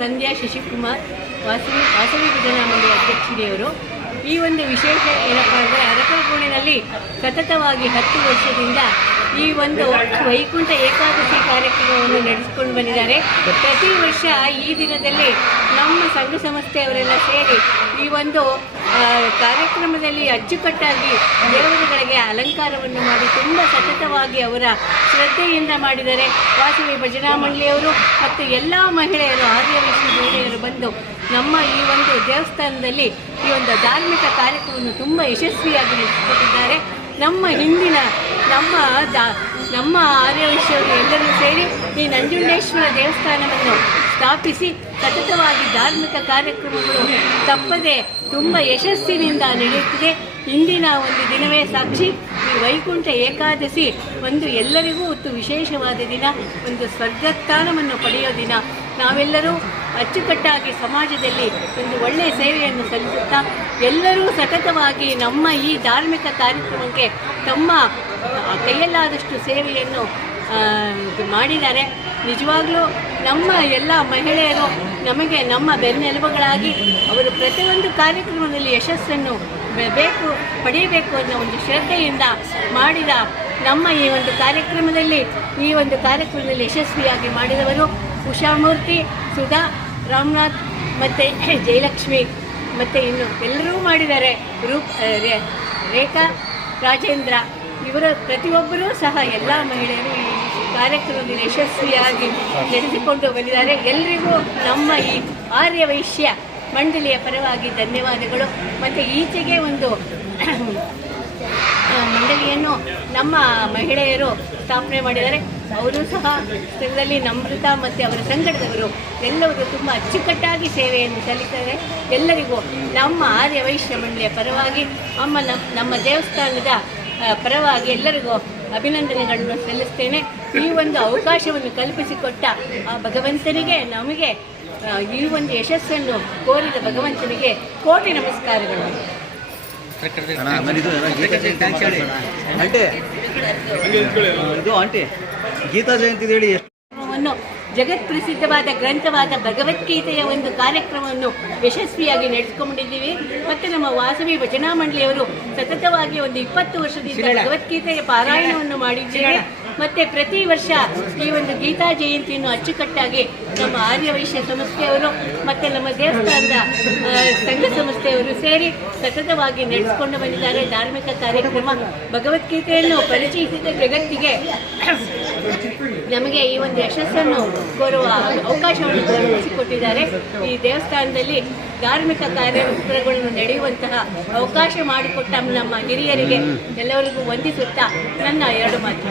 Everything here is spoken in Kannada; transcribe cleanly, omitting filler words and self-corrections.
ಸಂಧ್ಯಾ ಶಶಿಕುಮಾರ್ ವಾಸವಿ ಭಜನಾ ಮಂಡಳಿ ಅಧ್ಯಕ್ಷರಿಯವರು. ಈ ಒಂದು ವಿಶೇಷ ಏನಪ್ಪ ಅಂದರೆ, ಅರಕಲಗೂಡಿನಲ್ಲಿ ಸತತವಾಗಿ 10 ವರ್ಷದಿಂದ ಈ ಒಂದು ವೈಕುಂಠ ಏಕಾದಶಿ ಕಾರ್ಯಕ್ರಮವನ್ನು ನಡೆಸಿಕೊಂಡು ಬಂದಿದ್ದಾರೆ. ಪ್ರತಿ ವರ್ಷ ಈ ದಿನದಲ್ಲಿ ನಮ್ಮ ಸಂಘ ಸಂಸ್ಥೆಯವರೆಲ್ಲ ಸೇರಿ ಈ ಒಂದು ಕಾರ್ಯಕ್ರಮದಲ್ಲಿ ಅಚ್ಚುಕಟ್ಟಾಗಿ ದೇವರುಗಳಿಗೆ ಅಲಂಕಾರವನ್ನು ಮಾಡಿ ತುಂಬ ಸತತವಾಗಿ ಅವರ ಶ್ರದ್ಧೆಯಿಂದ ಮಾಡಿದ್ದಾರೆ. ವಾಸವಿ ಭಜನಾ ಮಂಡಳಿಯವರು ಮತ್ತು ಎಲ್ಲ ಮಹಿಳೆಯರು, ಆರ್ಯವೈಶ್ಯ ಮಹಿಳೆಯರು ಬಂದು ನಮ್ಮ ಈ ಒಂದು ದೇವಸ್ಥಾನದಲ್ಲಿ ಈ ಒಂದು ಧಾರ್ಮಿಕ ಕಾರ್ಯಕ್ರಮವನ್ನು ತುಂಬ ಯಶಸ್ವಿಯಾಗಿ ನಡೆಸಿಕೊಟ್ಟಿದ್ದಾರೆ. ನಮ್ಮ ಹಿಂದಿನ ನಮ್ಮ ಆರ್ಯವೈಶ್ಯರು ಎಲ್ಲರೂ ಸೇರಿ ಈ ನಂಜುಂಡೇಶ್ವರ ದೇವಸ್ಥಾನವನ್ನು ಸ್ಥಾಪಿಸಿ ಸತತವಾಗಿ ಧಾರ್ಮಿಕ ಕಾರ್ಯಕ್ರಮಗಳು ತಪ್ಪದೆ ತುಂಬ ಯಶಸ್ಸಿನಿಂದ ನಡೆಯುತ್ತಿದೆ. ಇಂದಿನ ಒಂದು ದಿನವೇ ಸಾಕ್ಷಿ. ಈ ವೈಕುಂಠ ಏಕಾದಶಿ ಒಂದು ಎಲ್ಲರಿಗೂ ವಿಶೇಷವಾದ ದಿನ, ಒಂದು ಸ್ವರ್ಗಸ್ಥಾನವನ್ನು ಪಡೆಯೋ ದಿನ. ನಾವೆಲ್ಲರೂ ಅಚ್ಚುಕಟ್ಟಾಗಿ ಸಮಾಜದಲ್ಲಿ ಒಂದು ಒಳ್ಳೆಯ ಸೇವೆಯನ್ನು ಸಲ್ಲಿಸುತ್ತಾ ಎಲ್ಲರೂ ಸತತವಾಗಿ ನಮ್ಮ ಈ ಧಾರ್ಮಿಕ ಕಾರ್ಯಕ್ರಮಕ್ಕೆ ತಮ್ಮ ಕೈಯಲ್ಲಾದಷ್ಟು ಸೇವೆಯನ್ನು ಮಾಡಿದ್ದಾರೆ. ನಿಜವಾಗ್ಲೂ ನಮ್ಮ ಎಲ್ಲ ಮಹಿಳೆಯರು ನಮಗೆ ನಮ್ಮ ಬೆನ್ನೆಲುಬುಗಳಾಗಿ ಅವರು ಪ್ರತಿಯೊಂದು ಕಾರ್ಯಕ್ರಮದಲ್ಲಿ ಯಶಸ್ಸನ್ನು ಪಡೆಯಬೇಕು ಅನ್ನೋ ಒಂದು ಶ್ರದ್ಧೆಯಿಂದ ಮಾಡಿದ ನಮ್ಮ ಈ ಒಂದು ಕಾರ್ಯಕ್ರಮದಲ್ಲಿ ಯಶಸ್ವಿಯಾಗಿ ಮಾಡಿದವರು ಉಷಾಮೂರ್ತಿ, ಸುಧಾ, ರಾಮನಾಥ್ ಮತ್ತು ಜಯಲಕ್ಷ್ಮಿ ಮತ್ತು ಇನ್ನು ಎಲ್ಲರೂ ಮಾಡಿದ್ದಾರೆ. ರೇಖಾ, ರಾಜೇಂದ್ರ, ಇವರ ಪ್ರತಿಯೊಬ್ಬರೂ ಸಹ ಎಲ್ಲ ಮಹಿಳೆಯರು ಈ ಕಾರ್ಯಕ್ರಮದಲ್ಲಿ ಯಶಸ್ವಿಯಾಗಿ ನಡೆಸಿಕೊಂಡು ಬಂದಿದ್ದಾರೆ. ಎಲ್ಲರಿಗೂ ನಮ್ಮ ಈ ಆರ್ಯವೈಶ್ಯ ಮಂಡಳಿಯ ಪರವಾಗಿ ಧನ್ಯವಾದಗಳು. ಮತ್ತು ಈಚೆಗೆ ಒಂದು ಮಂಡಳಿಯನ್ನು ನಮ್ಮ ಮಹಿಳೆಯರು ಸ್ಥಾಪನೆ ಮಾಡಿದ್ದಾರೆ. ಅವರು ಸಹ ಸಂಘದಲ್ಲಿ ನಮ್ರತ ಮತ್ತು ಅವರ ಸಂಘಟದವರು ಎಲ್ಲರೂ ತುಂಬ ಅಚ್ಚುಕಟ್ಟಾಗಿ ಸೇವೆಯನ್ನು ಸಲ್ಲಿಸಿದ್ದಾರೆ. ಎಲ್ಲರಿಗೂ ನಮ್ಮ ಆರ್ಯವೈಶ್ಯ ಮಂಡಳಿಯ ಪರವಾಗಿ ನಮ್ಮ ದೇವಸ್ಥಾನದ ಪರವಾಗಿ ಎಲ್ಲರಿಗೂ ಅಭಿನಂದನೆಗಳನ್ನು ಸಲ್ಲಿಸ್ತೇನೆ. ಈ ಒಂದು ಅವಕಾಶವನ್ನು ಕಲ್ಪಿಸಿಕೊಟ್ಟ ಆ ಭಗವಂತನಿಗೆ, ನಮಗೆ ಈ ಒಂದು ಯಶಸ್ಸನ್ನು ಕೋರಿದ ಭಗವಂತನಿಗೆ ಕೋಟಿ ನಮಸ್ಕಾರಗಳು. ಗೀತಾ ಜಯಂತಿ ಹೇಳಿ ಜಗತ್ ಪ್ರಸಿದ್ಧವಾದ ಗ್ರಂಥವಾದ ಭಗವದ್ಗೀತೆಯ ಒಂದು ಕಾರ್ಯಕ್ರಮವನ್ನು ಯಶಸ್ವಿಯಾಗಿ ನಡೆಸಿಕೊಂಡಿದ್ದೀವಿ. ಮತ್ತು ನಮ್ಮ ವಾಸವಿ ಭಜನಾ ಮಂಡಳಿಯವರು ಸತತವಾಗಿ ಒಂದು 20 ವರ್ಷದಿಂದ ಭಗವದ್ಗೀತೆಯ ಪಾರಾಯಣವನ್ನು ಮಾಡಿದ್ದೇವೆ. ಮತ್ತು ಪ್ರತಿ ವರ್ಷ ಈ ಒಂದು ಗೀತಾ ಜಯಂತಿಯನ್ನು ಅಚ್ಚುಕಟ್ಟಾಗಿ ನಮ್ಮ ಆರ್ಯವೈಶ್ಯ ಸಂಸ್ಥೆಯವರು ಮತ್ತು ನಮ್ಮ ದೇವಸ್ಥಾನದ ಸಂಘ ಸಂಸ್ಥೆಯವರು ಸೇರಿ ಸತತವಾಗಿ ನಡೆಸಿಕೊಂಡು ಬಂದಿದ್ದಾರೆ. ಧಾರ್ಮಿಕ ಕಾರ್ಯಕ್ರಮ ಭಗವದ್ಗೀತೆಯನ್ನು ಪರಿಚಯಿಸಿದ ಜಗತ್ತಿಗೆ ನಮಗೆ ಈ ಒಂದು ಯಶಸ್ಸನ್ನು ಕೋರುವ ಅವಕಾಶವನ್ನು ಕಲ್ಪಿಸಿಕೊಟ್ಟಿದ್ದಾರೆ. ಈ ದೇವಸ್ಥಾನದಲ್ಲಿ ಧಾರ್ಮಿಕ ಕಾರ್ಯಕ್ರಮಗಳನ್ನು ನಡೆಯುವಂತಹ ಅವಕಾಶ ಮಾಡಿಕೊಟ್ಟ ನಮ್ಮ ಹಿರಿಯರಿಗೆ ಎಲ್ಲರಿಗೂ ವಂದಿಸುತ್ತಾ ನನ್ನ 2 ಮಾತು.